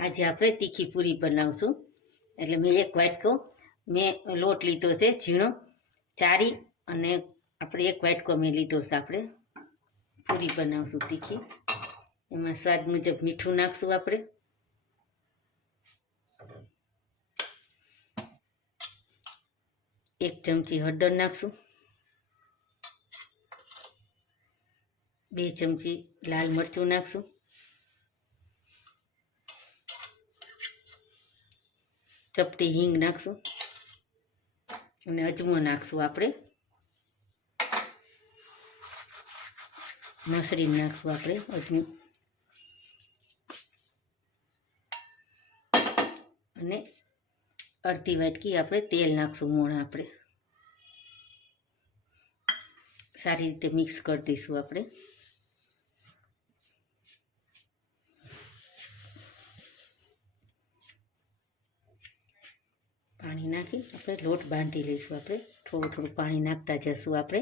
આજે આપણે તીખી પૂરી બનાવશું. એટલે મેં એક વાટકો મેં લોટ લીધો છે, ઝીણો, ચારી અને આપણે એક વાટકો મેં લીધો છે આપણે. પૂરી બનાવશું તીખી. એમાં સ્વાદ મુજબ મીઠું નાખશું આપણે. એક ચમચી હળદર નાખશું. બે ચમચી લાલ મરચું નાખશું. ચપટી હિંગ નાખશું. અને અજમો નાખશું આપણે. મસરી નાખશું આપણે અજમો. અને અડધી વાટકી આપણે તેલ નાખશું મોણ આપણે. સારી રીતે મિક્સ કરી દઈશું આપણે. પાણી નાખી આપણે લોટ બાંધી લઈશું આપણે. થોડું થોડું પાણી નાખતા જશું આપણે.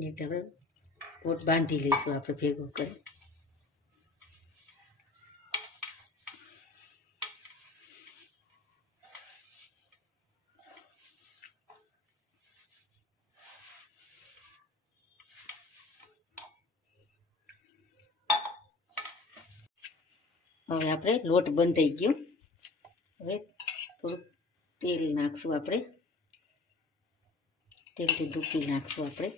એટલે આપણે લોટ બાંધી લઈશું આપણે ભેગો કરી. હવે આપણે લોટ બંધાઈ ગયો. હવે થોડુંક તેલ નાખશું આપણે. તેલથી ડૂબી નાખશું આપણે.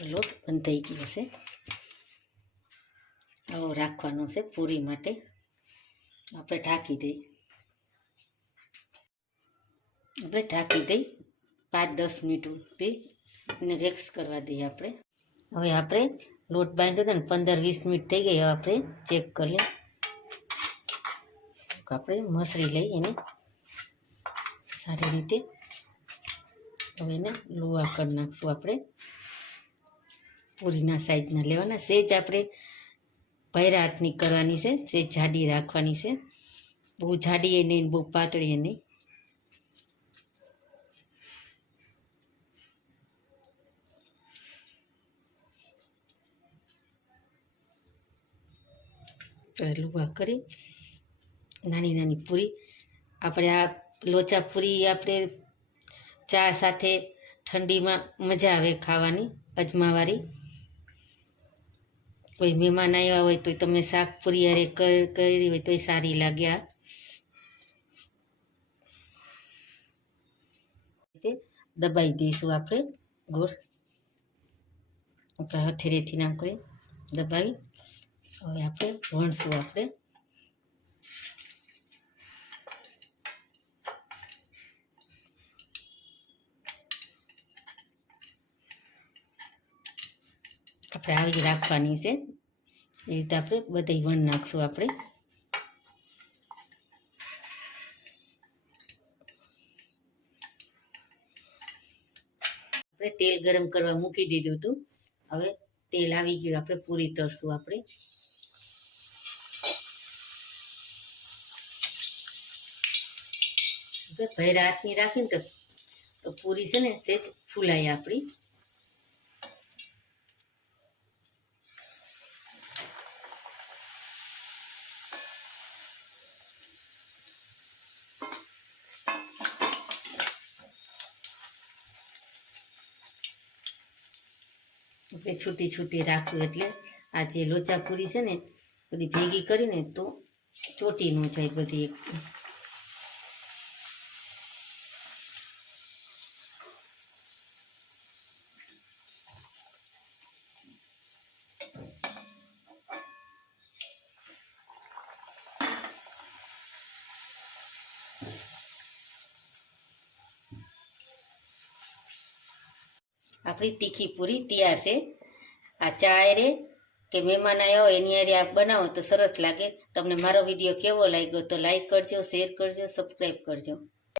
લોટ બંધ થઈ ગયો છે. આવો રાખવાનો છે પૂરી માટે. આપણે ઢાંકી દઈ આપણે ઢાંકી દઈ પાંચ દસ મિનિટ સુધી એને રેક્સ કરવા દઈએ આપણે. હવે આપણે લોટ બાંધ્યો હતો ને પંદર વીસ મિનિટ થઈ ગઈ. હવે આપણે ચેક કરી લઈએ. આપણે મસરી લઈ એને સારી રીતે હવે એને લોહા કરી નાખશું આપણે. પૂરીના સાઈઝના લેવાના. સેજ આપણે ભૈરા હાથની કરવાની છે. સેજ જાડી રાખવાની છે. બહુ જાડી નહીં, બહુ પાતળી એ નહીં લુવા કરી, નાની નાની પૂરી. આપણે આ લોચા પૂરી આપણે ચા સાથે ઠંડીમાં મજા આવે ખાવાની અજમાવાળી કોઈ મહેમાન આવ્યા હોય તો તમે શાક પૂરી અરે કરી હોય તોય સારી લાગે આ. દબાઈ દઈશું આપણે, ગોળ. આપણે હથેળીથી નામ કરી દબાવી. હવે આપણે વણશું આપણે. આપણે આવી જ રાખવાની છે. એ રીતે આપણે બધી વણ નાખશું આપણે. આપણે તેલ ગરમ કરવા મૂકી દીધું હતું. હવે તેલ આવી ગયું. આપણે પૂરી તરશું આપણે. ભૈરા રાતની રાખીને તો તો પૂરી છે ને સેજ ફૂલાય આપણી. આપણે છૂટી છૂટી રાખશું એટલે આ જે લોચા પૂરી છે ને બધી ભેગી કરીને તો ચોટી ન જાય બધી એક. આપણી તીખી પૂરી તૈયાર છે. આ ચા રે કે મહેમાન આવ્યા હોય એની હારે આ બનાવો તો સરસ લાગે. તમને મારો વીડિયો કેવો લાગ્યો તો લાઈક કરજો શેર કરજો સબસ્ક્રાઈબ કરજો.